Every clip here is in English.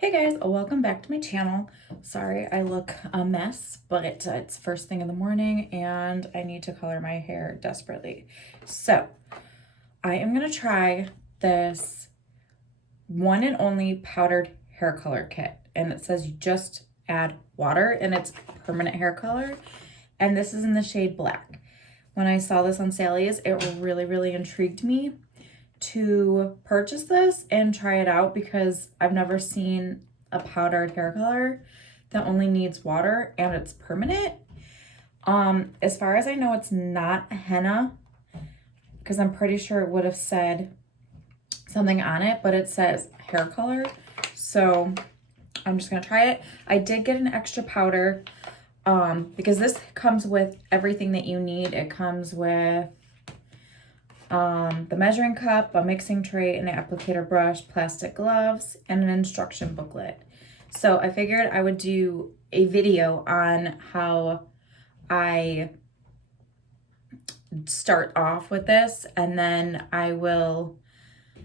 Hey guys, welcome back to my channel. Sorry I look a mess, but it's first thing in the morning and I need to color my hair desperately. So I am gonna try this one and only powdered hair color kit, and it says you just add water and it's permanent hair color, and this is in the shade black. When I saw this on Sally's, it really intrigued me to purchase this and try it out because I've never seen a powdered hair color that only needs water and it's permanent. As far as I know, it's not henna because I'm pretty sure it would have said something on it, but it says hair color. So I'm just gonna try it. I did get an extra powder because this comes with everything that you need. It comes with the measuring cup, a mixing tray, an applicator brush, plastic gloves, and an instruction booklet. So I figured I would do a video on how I start off with this, and then I will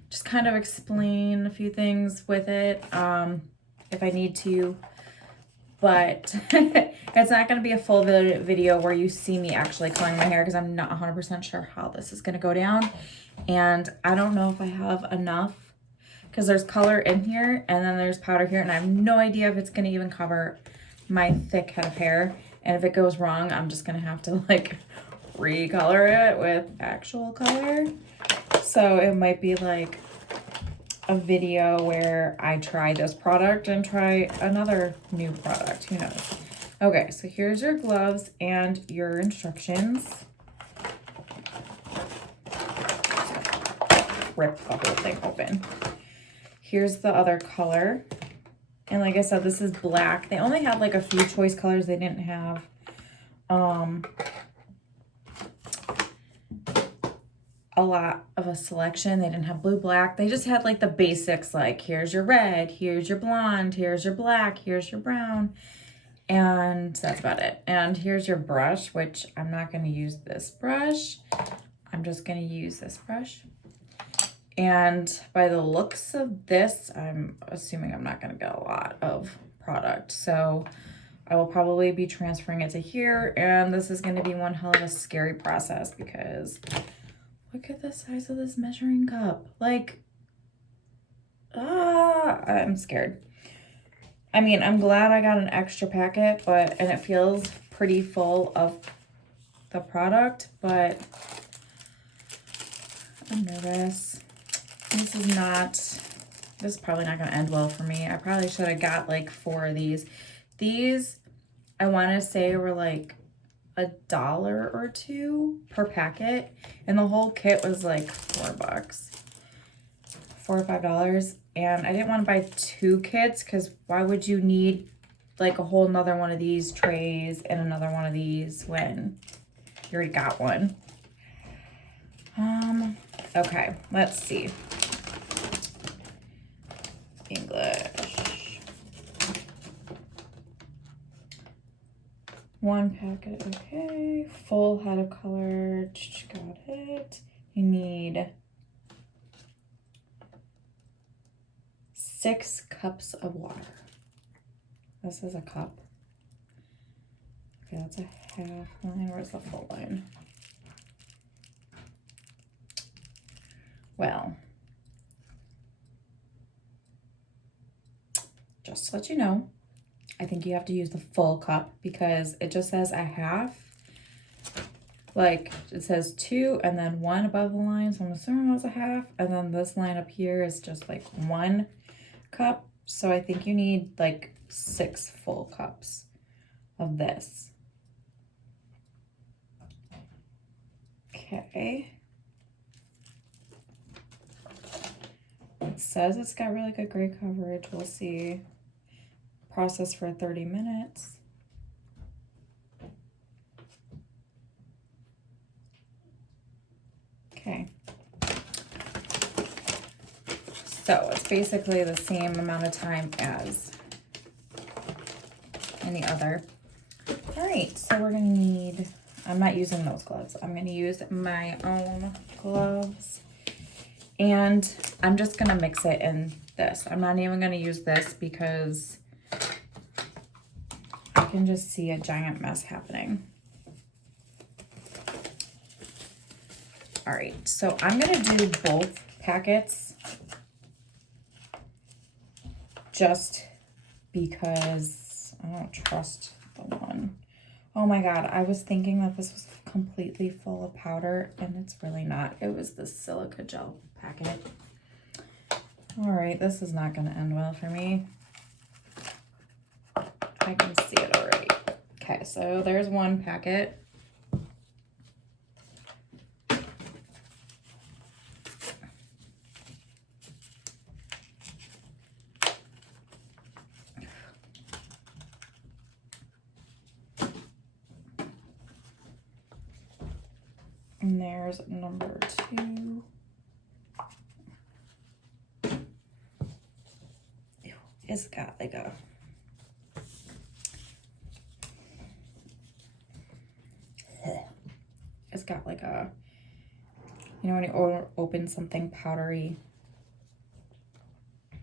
just kind of explain a few things with it if I need to. But it's not going to be a full video where you see me actually coloring my hair because I'm not 100% sure how this is going to go down. And I don't know if I have enough because there's color in here and then there's powder here. And I have no idea if it's going to even cover my thick head of hair. And if it goes wrong, I'm just going to have to like recolor it with actual color. So it might be like a video where I try this product and try another new product, who knows. Okay, so here's your gloves and your instructions. Rip the whole thing open. Here's the other color. And like I said, this is black. They only had like a few choice colors. They didn't have a lot of a selection. They didn't have blue, black. They just had like the basics, like here's your red, here's your blonde, here's your black, here's your brown, and that's about it. And here's your brush, which I'm not going to use this brush. I'm just going to use this brush. And by the looks of this, I'm assuming I'm not going to get a lot of product. So I will probably be transferring it to here, and this is going to be one hell of a scary process because look at the size of this measuring cup. Like, I'm scared. I mean, I'm glad I got an extra packet, and it feels pretty full of the product, but I'm nervous. This is probably not going to end well for me. I probably should have got like 4 of these. These, I want to say, were like $1 or $2 per packet, and the whole kit was like $4, $4 or $5. And I didn't want to buy 2 kits because why would you need like a whole nother one of these trays and another one of these when you already got one? Okay, let's see. English. 1 packet, okay. Full head of color, got it. You need 6 cups of water. This is a cup. Okay, that's a half line. Where's the full line? Well, just to let you know, I think you have to use the full cup because it just says a half. Like, it says 2 and then 1 above the line, so I'm assuming that's a half. And then this line up here is just like 1 cup. So I think you need like 6 full cups of this. Okay. It says it's got really good gray coverage. We'll see. Process for 30 minutes. Okay. So it's basically the same amount of time as any other. All right, so we're gonna need, I'm not using those gloves. I'm gonna use my own gloves. And I'm just gonna mix it in this. I'm not even going to use this because I can just see a giant mess happening. All right, so I'm going to do both packets just because I don't trust the one. Oh my God, I was thinking that this was completely full of powder and it's really not. It was the silica gel packet. All right, this is not going to end well for me. I can see it already. Okay, so there's one packet. And there's number 2. Ew, it's got like a... It's got like a... You know when you open something powdery?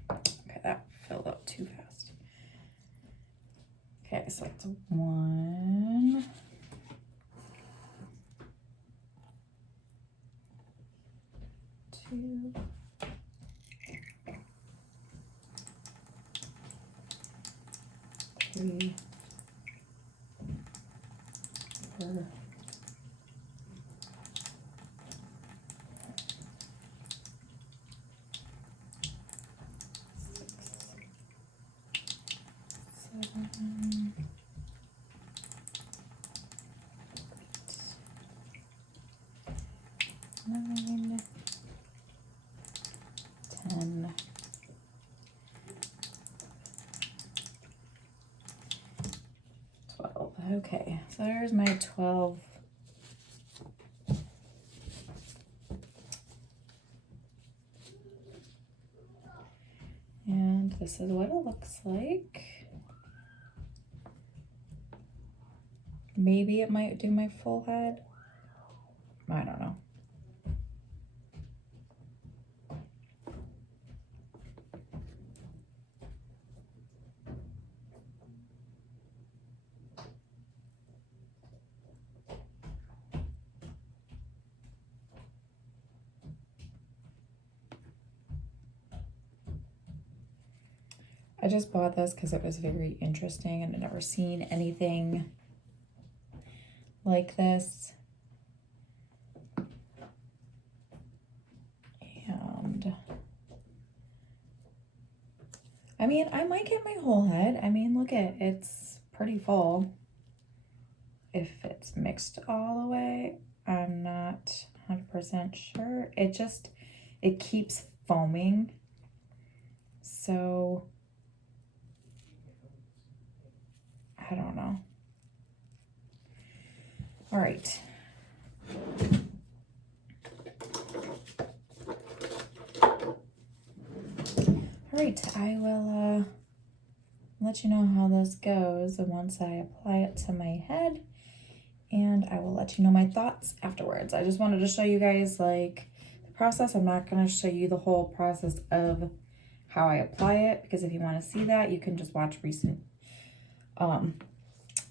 Okay, that filled up too fast. Okay, so it's 1... 2... 3... 4... 7... 9... 10... 12. Okay, so there's my 12. And this is what it looks like. Maybe it might do my full head. I don't know. I just bought this because it was very interesting and I'd never seen anything like this. And I mean, I might get my whole head. I mean, look at it's pretty full. If it's mixed all the way, I'm not 100% sure. It keeps foaming. So I don't know. All right. All right, I will let you know how this goes once I apply it to my head, and I will let you know my thoughts afterwards. I just wanted to show you guys like the process. I'm not going to show you the whole process of how I apply it, because if you want to see that, you can just watch recent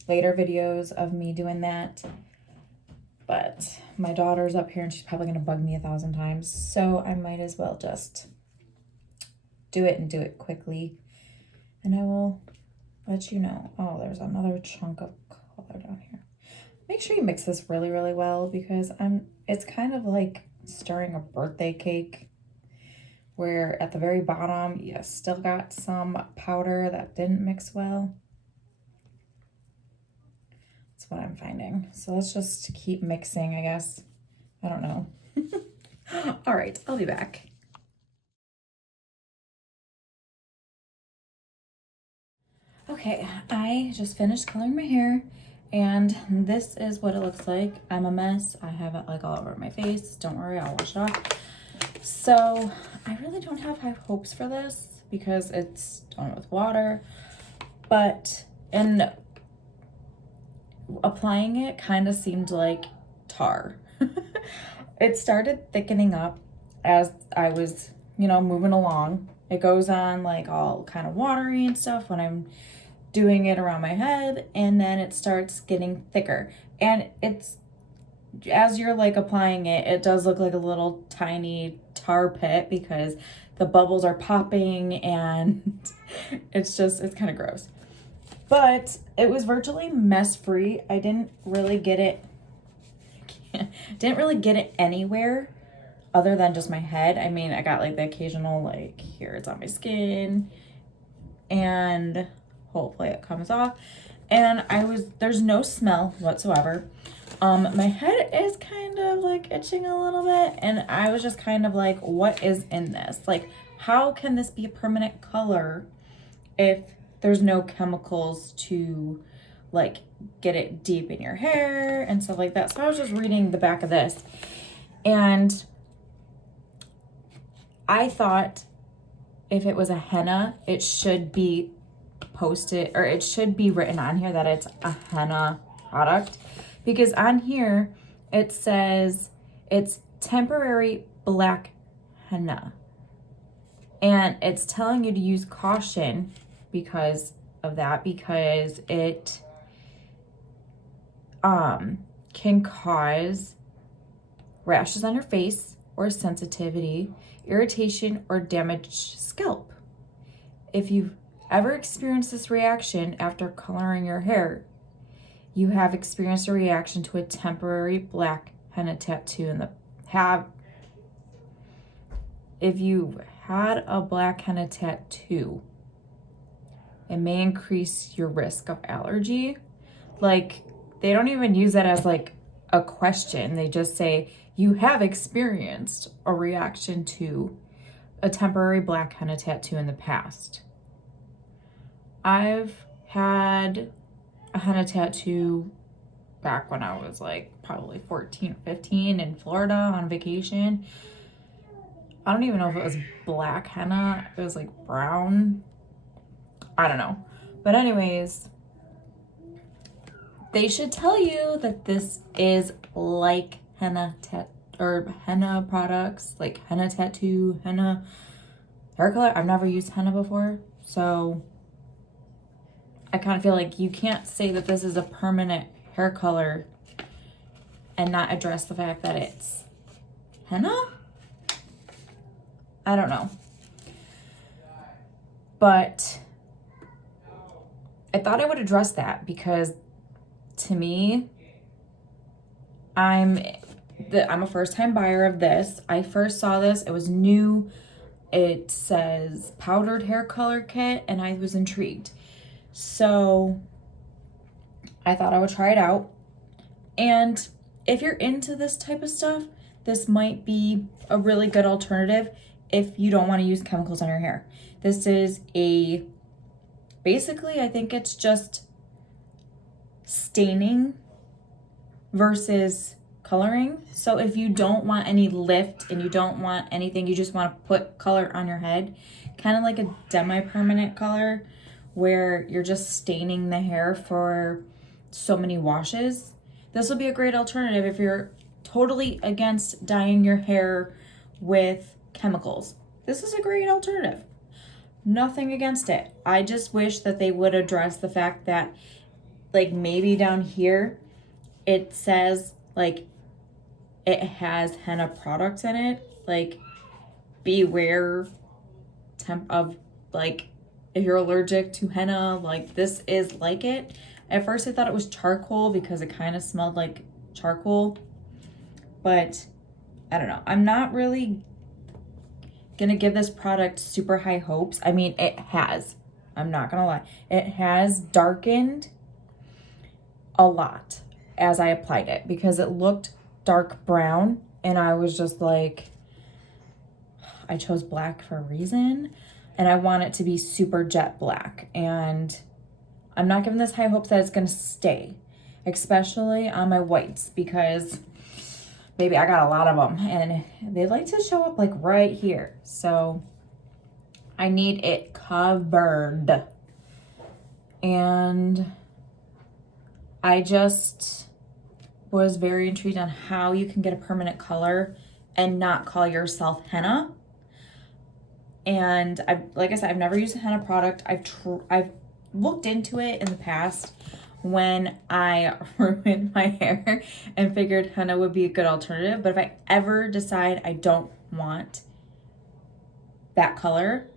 later videos of me doing that. But my daughter's up here and she's probably going to bug me 1,000 times, so I might as well just do it and do it quickly, and I will let you know. Oh, there's another chunk of color down here. Make sure you mix this really, really well, because it's kind of like stirring a birthday cake, where at the very bottom you still got some powder that didn't mix well. That's what I'm finding. So let's just keep mixing, I guess. I don't know. All right, I'll be back. Okay, I just finished coloring my hair, and this is what it looks like. I'm a mess. I have it like all over my face. Don't worry, I'll wash it off. So I really don't have high hopes for this because it's done with water, but in applying it kind of seemed like tar. It started thickening up as I was, moving along, It goes on like all kind of watery and stuff when I'm doing it around my head, and then it starts getting thicker. And it's, as you're like applying it, it does look like a little tiny tar pit because the bubbles are popping, and it's kind of gross. But it was virtually mess free. I didn't really get it anywhere other than just my head. I mean, I got like the occasional, like, here it's on my skin, and hopefully it comes off. And there's no smell whatsoever. My head is kind of like itching a little bit, and I was just kind of like, what is in this? Like, how can this be a permanent color if there's no chemicals to like get it deep in your hair and stuff like that? So I was just reading the back of this, and I thought if it was a henna, it should be posted, or it should be written on here that it's a henna product, because on here it says it's temporary black henna, and it's telling you to use caution because of that, because it can cause rashes on your face, or sensitivity, irritation, or damaged scalp. If you've ever experienced this reaction after coloring your hair, you have experienced a reaction to a temporary black henna tattoo if you've had a black henna tattoo, it may increase your risk of allergy. Like, they don't even use that as like a question. They just say you have experienced a reaction to a temporary black henna tattoo in the past. I've had a henna tattoo back when I was like probably 14 or 15 in Florida on vacation. I don't even know if it was black henna. It was like brown. I don't know. But anyways, they should tell you that this is like henna products, like henna tattoo, henna hair color. I've never used henna before, so I kind of feel like you can't say that this is a permanent hair color and not address the fact that it's henna. I don't know. But I thought I would address that because to me, I'm a first-time buyer of this. I first saw this. It was new. It says powdered hair color kit, and I was intrigued. So I thought I would try it out. And if you're into this type of stuff, this might be a really good alternative if you don't want to use chemicals on your hair. This is basically, I think it's just staining versus coloring. So if you don't want any lift and you don't want anything, you just want to put color on your head, kind of like a semi-permanent color where you're just staining the hair for so many washes, this will be a great alternative if you're totally against dyeing your hair with chemicals. This is a great alternative. Nothing against it. I just wish that they would address the fact that, like, maybe down here it says like it has henna products in it, like beware of, like, if you're allergic to henna, like this is like it. At first I thought it was charcoal because it kind of smelled like charcoal, but I don't know. I'm not really gonna give this product super high hopes. I mean, it has, I'm not gonna lie, it has darkened a lot as I applied it because it looked dark brown, and I was just like, I chose black for a reason, and I want it to be super jet black, and I'm not giving this high hopes that it's gonna stay, especially on my whites, because baby, I got a lot of them and they like to show up like right here, so I need it covered. And I just was very intrigued on how you can get a permanent color and not call yourself henna. And like I said, I've never used a henna product. I've looked into it in the past when I ruined my hair and figured henna would be a good alternative. But if I ever decide I don't want that color,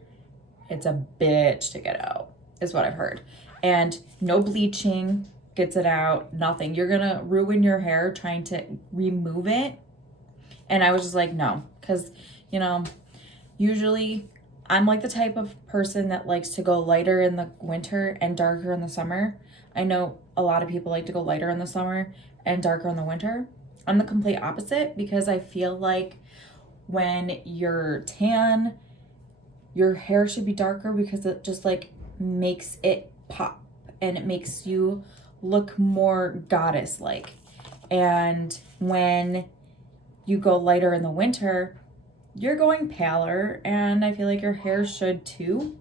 it's a bitch to get out, is what I've heard. And no bleaching gets it out, nothing. You're gonna ruin your hair trying to remove it. And I was just like, no, because, you know, usually I'm like the type of person that likes to go lighter in the winter and darker in the summer. I know a lot of people like to go lighter in the summer and darker in the winter. I'm the complete opposite, because I feel like when you're tan, your hair should be darker, because it just like makes it pop and it makes you look more goddess-like. And when you go lighter in the winter, you're going paler, and I feel like your hair should too.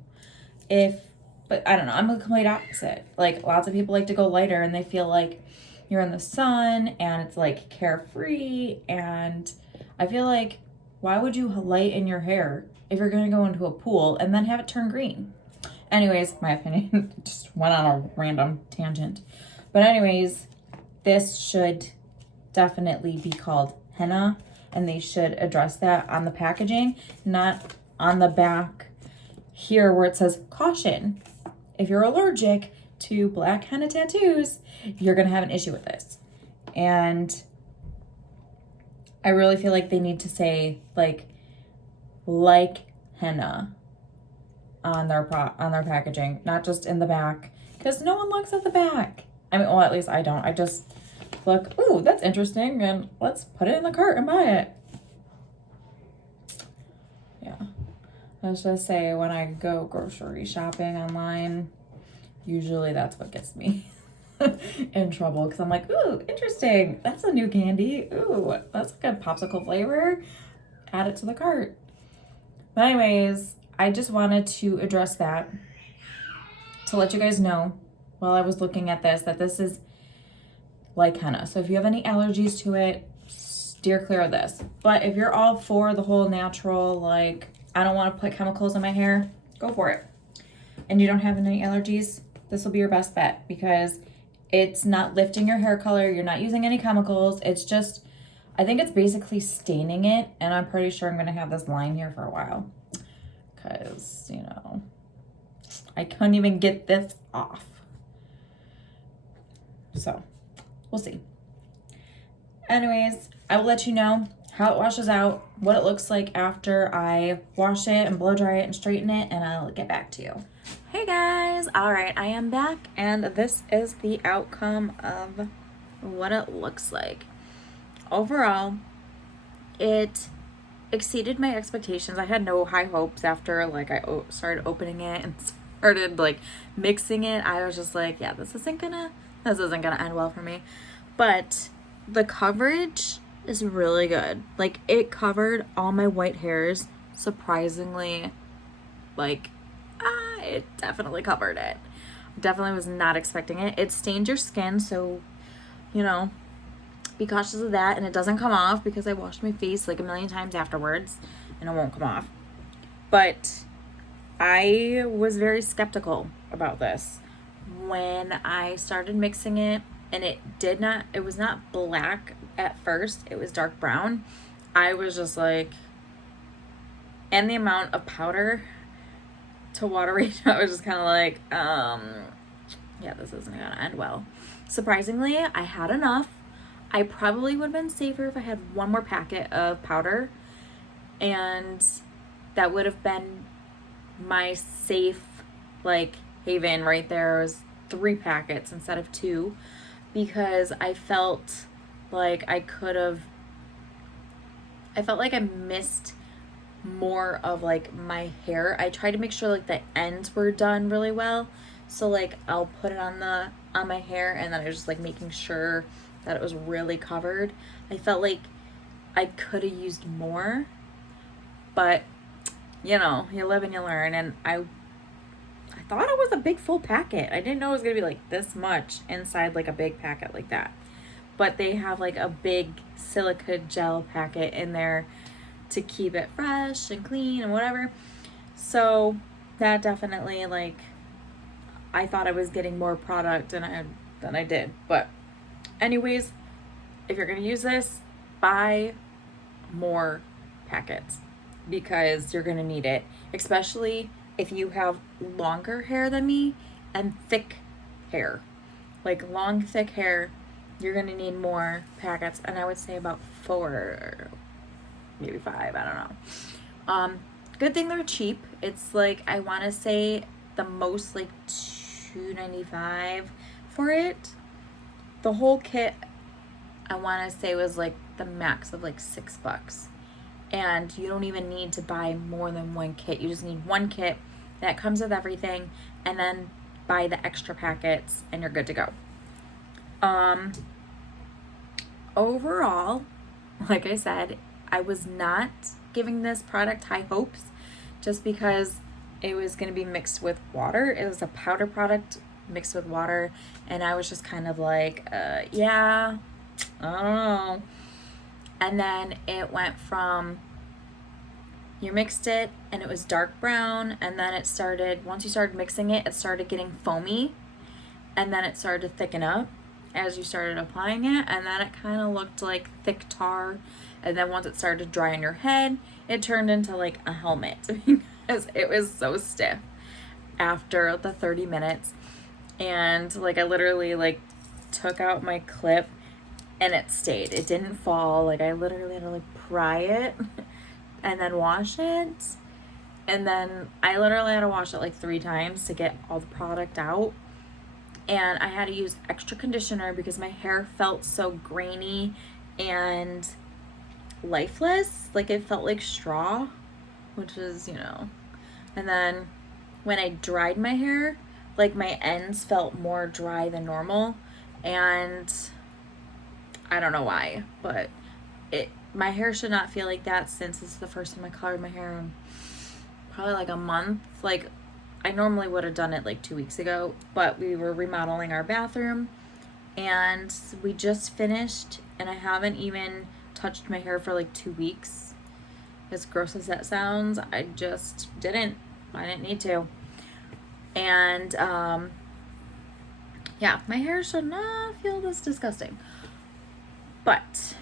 But I don't know, I'm a complete opposite. Like, lots of people like to go lighter and they feel like you're in the sun and it's like carefree. And I feel like, why would you lighten your hair if you're gonna go into a pool and then have it turn green? Anyways, my opinion just went on a random tangent. But anyways, this should definitely be called henna, and they should address that on the packaging, not on the back here where it says caution. If you're allergic to black henna tattoos, you're gonna have an issue with this. And I really feel like they need to say like henna on their packaging, not just in the back, because no one looks at the back. I mean, well, at least I don't. I just look, ooh, that's interesting, and let's put it in the cart and buy it. Yeah. Let's just say when I go grocery shopping online, usually that's what gets me in trouble, because I'm like, ooh, interesting. That's a new candy. Ooh, that's a good popsicle flavor. Add it to the cart. But anyways, I just wanted to address that to let you guys know while I was looking at this, that this is like henna. So if you have any allergies to it, steer clear of this. But if you're all for the whole natural, like, I don't want to put chemicals in my hair, go for it. And you don't have any allergies, this will be your best bet, because it's not lifting your hair color. You're not using any chemicals. It's just, I think it's basically staining it. And I'm pretty sure I'm going to have this line here for a while, because, you know, I couldn't even get this off. So we'll see. Anyways, I will let you know how it washes out, what it looks like after I wash it and blow dry it and straighten it, and I'll get back to you. Hey guys, all right, I am back, and this is the outcome of what it looks like. Overall, it exceeded my expectations. I had no high hopes after like I started opening it and started like mixing it. I was just like, yeah, this isn't gonna end well for me. But the coverage is really good. Like, it covered all my white hairs surprisingly. Like, it definitely covered it. Definitely was not expecting it. It stained your skin, so, you know, be cautious of that. And it doesn't come off, because I washed my face like a million times afterwards and it won't come off. But I was very skeptical about this when I started mixing it, and it was not black at first, it was dark brown. I was just like, and the amount of powder to water ratio, I was just kind of like, yeah, this isn't gonna end well. Surprisingly, I had enough. I probably would have been safer if I had one more packet of powder, and that would have been my safe, like, haven right there. It was 3 packets instead of 2, because I felt like I missed more of like my hair. I tried to make sure like the ends were done really well, so like I'll put it on my hair, and then I was just like making sure that it was really covered. I felt like I could have used more, but you know, you live and you learn. And I thought it was a big full packet. I didn't know it was gonna be like this much inside like a big packet like that. But they have like a big silica gel packet in there to keep it fresh and clean and whatever. So that definitely, like, I thought I was getting more product than I did. But anyways, if you're going to use this, buy more packets because you're going to need it, especially if you have longer hair than me and thick hair. Like long, thick hair, you're going to need more packets. And I would say about 4, maybe 5, I don't know. Good thing they're cheap. It's like, I want to say the most like $2.95 for it. The whole kit, I want to say, was like the max of like $6. And you don't even need to buy more than one kit. You just need one kit that comes with everything, and then buy the extra packets and you're good to go. Overall, like I said, I was not giving this product high hopes just because it was going to be mixed with water. It was a powder product mixed with water, and I was just kind of like, yeah, I don't know. And then it went from, you mixed it and it was dark brown, and then it started, once you started mixing it, it started getting foamy, and then it started to thicken up as you started applying it, and then it kind of looked like thick tar, and then once it started to dry on your head, it turned into like a helmet because it was so stiff after the 30 minutes. And like I literally like took out my clip and it stayed. It didn't fall. Like I literally had to like pry it and then wash it. And then I literally had to wash it like 3 times to get all the product out. And I had to use extra conditioner because my hair felt so grainy and lifeless. Like it felt like straw, which is, you know. And then when I dried my hair, like my ends felt more dry than normal. And I don't know why, but my hair should not feel like that since it's the first time I colored my hair in probably like a month. Like I normally would have done it like 2 weeks ago, but we were remodeling our bathroom and we just finished, and I haven't even touched my hair for like 2 weeks. As gross as that sounds, I just didn't. I didn't need to. And yeah, my hair should not feel this disgusting. But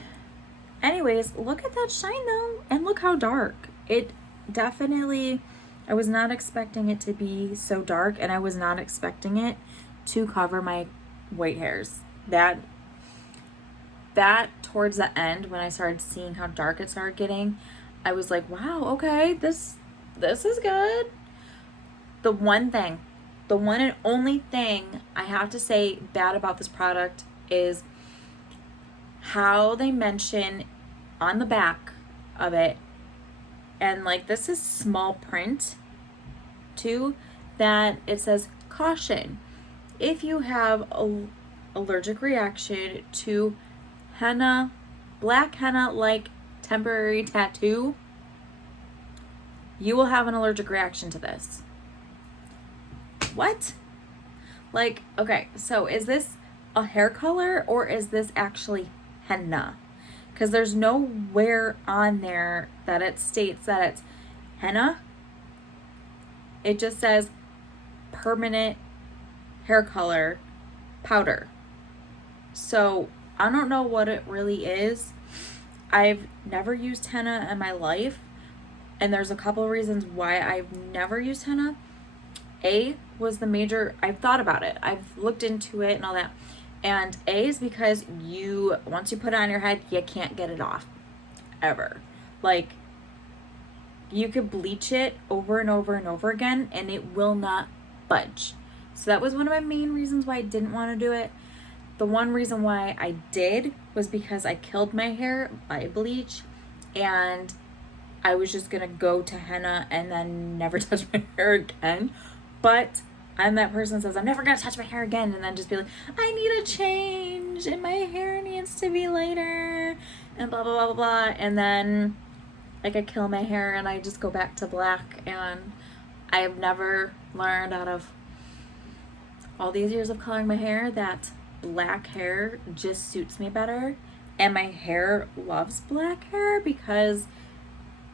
anyways, look at that shine though, and look how dark. It definitely, I was not expecting it to be so dark, and I was not expecting it to cover my white hairs. That towards the end, when I started seeing how dark it started getting, I was like, wow, okay, this is good. The one and only thing I have to say bad about this product is how they mention on the back of it, and like this is small print too, that it says caution. If you have an allergic reaction to henna, black henna like temporary tattoo, you will have an allergic reaction to this. What? Like, okay, so is this a hair color or is this actually henna? Because there's nowhere on there that it states that it's henna. It just says permanent hair color powder. So I don't know what it really is. I've never used henna in my life, and there's a couple of reasons why I've never used henna. A was the major, I've thought about it, I've looked into it and all that, and A is because once you put it on your head, you can't get it off ever. Like you could bleach it over and over and over again and it will not budge. So that was one of my main reasons why I didn't want to do it. The one reason why I did was because I killed my hair by bleach, and I was just gonna go to henna and then never touch my hair again. But I'm that person that says I'm never gonna touch my hair again, and then just be like, I need a change and my hair needs to be lighter and blah blah blah blah blah. And then like I kill my hair and I just go back to black. And I have never learned out of all these years of coloring my hair that black hair just suits me better, and my hair loves black hair because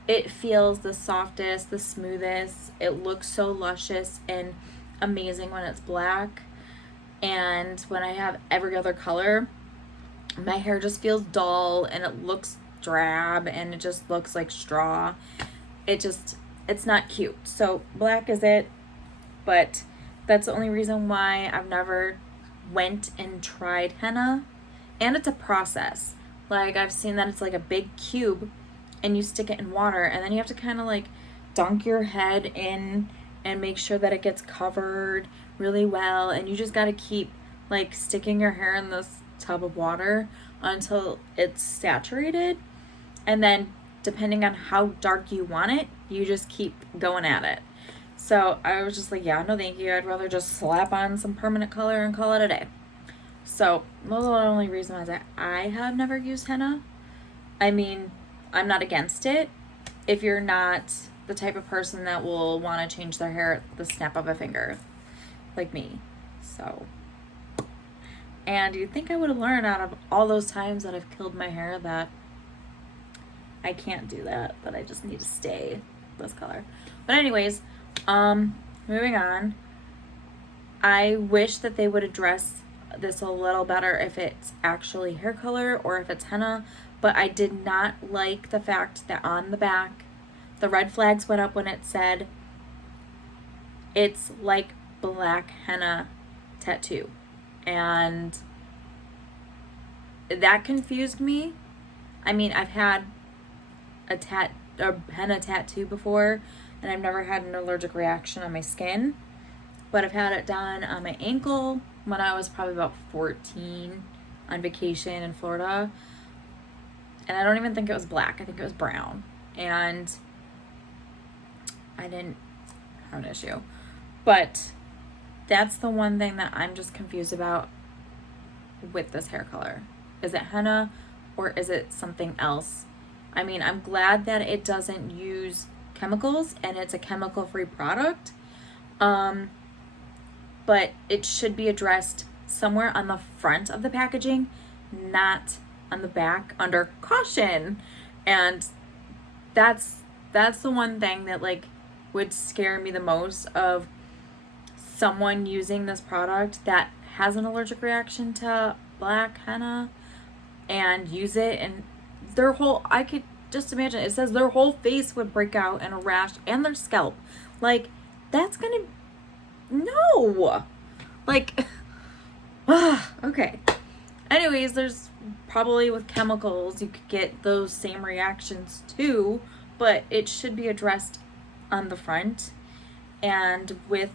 It feels the softest, the smoothest. It looks so luscious and amazing when it's black. And when I have every other color, my hair just feels dull and it looks drab and it just looks like straw. It's not cute. So black is it, but that's the only reason why I've never went and tried henna. And it's a process. Like, I've seen that it's like a big cube and you stick it in water and then you have to kind of like dunk your head in and make sure that it gets covered really well, and you just got to keep like sticking your hair in this tub of water until it's saturated, and then depending on how dark you want it, you just keep going at it. So I was just like, yeah, no thank you, I'd rather just slap on some permanent color and call it a day. So those are the only reasons why I have never used henna. I mean, I'm not against it if you're not the type of person that will want to change their hair at the snap of a finger, like me. So, and you'd think I would have learned out of all those times that I've killed my hair that I can't do that I just need to stay this color. But anyways, moving on. I wish that they would address this a little better if it's actually hair color or if it's henna, but I did not like the fact that on the back the red flags went up when it said it's like black henna tattoo, and that confused me. I mean, I've had a henna tattoo before and I've never had an allergic reaction on my skin, but I've had it done on my ankle when I was probably about 14 on vacation in Florida, and I don't even think it was black. I think it was brown, and I didn't have an issue. But that's the one thing that I'm just confused about with this hair color. Is it henna or is it something else? I mean, I'm glad that it doesn't use chemicals and it's a chemical-free product. But it should be addressed somewhere on the front of the packaging, not on the back under caution. And that's the one thing that like would scare me the most, of someone using this product that has an allergic reaction to black henna and use it, and their whole, I could just imagine, it says their whole face would break out in a rash and their scalp. Like, that's gonna, no, like, okay. Anyways, there's probably with chemicals you could get those same reactions too, but it should be addressed on the front. And with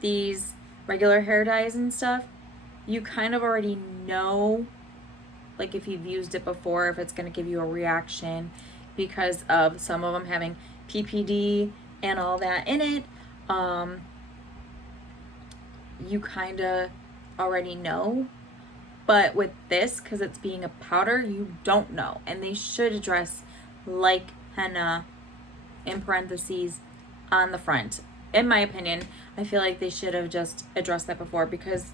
these regular hair dyes and stuff, you kind of already know, like if you've used it before, if it's going to give you a reaction because of some of them having PPD and all that in it. You kind of already know. But with this, because it's being a powder, you don't know. And they should address like henna in parentheses on the front. In my opinion, I feel like they should have just addressed that before, because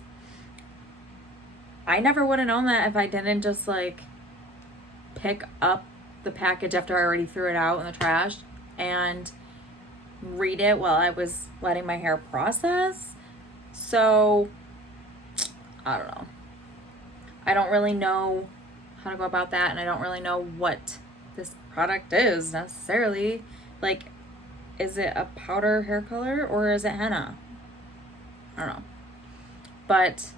I never would have known that if I didn't just like pick up the package after I already threw it out in the trash and read it while I was letting my hair process. So, I don't know. I don't really know how to go about that, and I don't really know what this product is necessarily. Like, is it a powder hair color or is it henna? I don't know. But,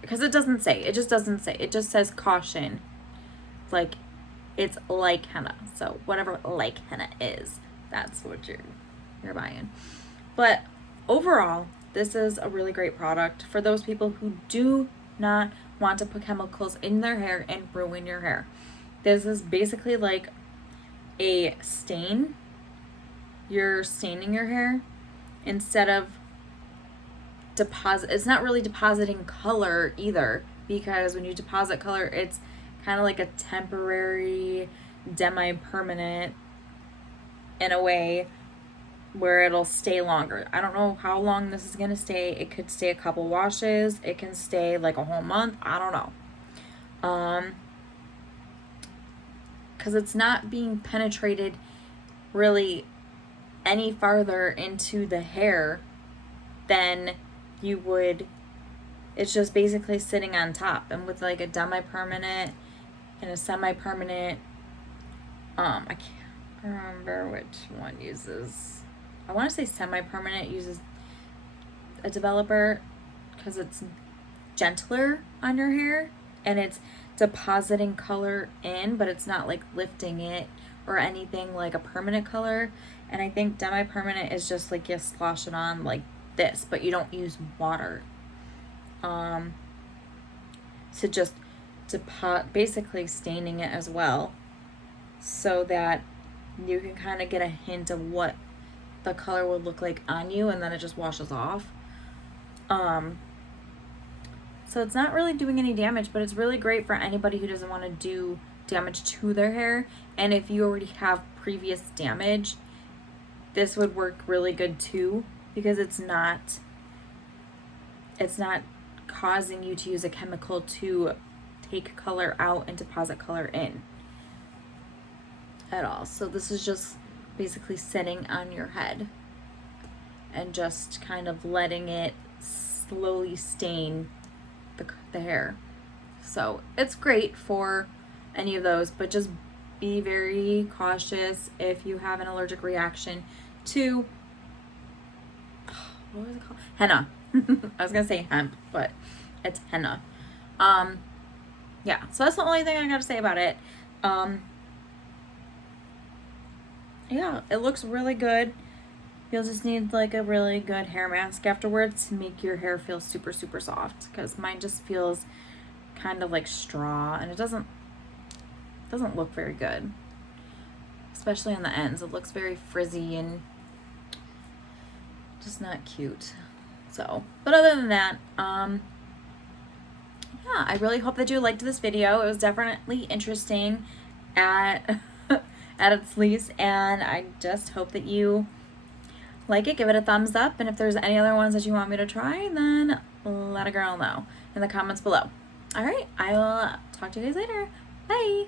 because it doesn't say. It just doesn't say. It just says caution. Like, it's like henna. So, whatever like henna is, that's what you're buying. But, overall, this is a really great product for those people who do not want to put chemicals in their hair and ruin your hair. This is basically like a stain. You're staining your hair instead of it's not really depositing color either, because when you deposit color, it's kind of like a temporary semi-permanent in a way where it'll stay longer. I don't know how long this is going to stay. It could stay a couple washes. It can stay like a whole month. I don't know. Because it's not being penetrated really any farther into the hair than you would. It's just basically sitting on top. And with like a demi-permanent and a semi-permanent, I can't remember which one uses, I want to say semi-permanent uses a developer because it's gentler on your hair and it's depositing color in, but it's not like lifting it or anything like a permanent color. And I think demi-permanent is just like you slosh it on like this, but you don't use water. So just basically staining it as well, so that you can kind of get a hint of what the color would look like on you, and then it just washes off. So it's not really doing any damage, but it's really great for anybody who doesn't want to do damage to their hair. And if you already have previous damage, this would work really good too, because it's not causing you to use a chemical to take color out and deposit color in at all. So this is just basically sitting on your head and just kind of letting it slowly stain the hair. So it's great for any of those, but just be very cautious if you have an allergic reaction to, what was it called? Henna. I was gonna say hemp, but it's henna. Yeah, so that's the only thing I gotta say about it. Yeah, it looks really good. You'll just need like a really good hair mask afterwards to make your hair feel super, super soft, because mine just feels kind of like straw, and it doesn't look very good, especially on the ends. It looks very frizzy and just not cute. So, but other than that, yeah, I really hope that you liked this video. It was definitely interesting at at its least, and I just hope that you like it. Give it a thumbs up, and if there's any other ones that you want me to try, then let a girl know in the comments below. All right, I will talk to you guys later. Bye.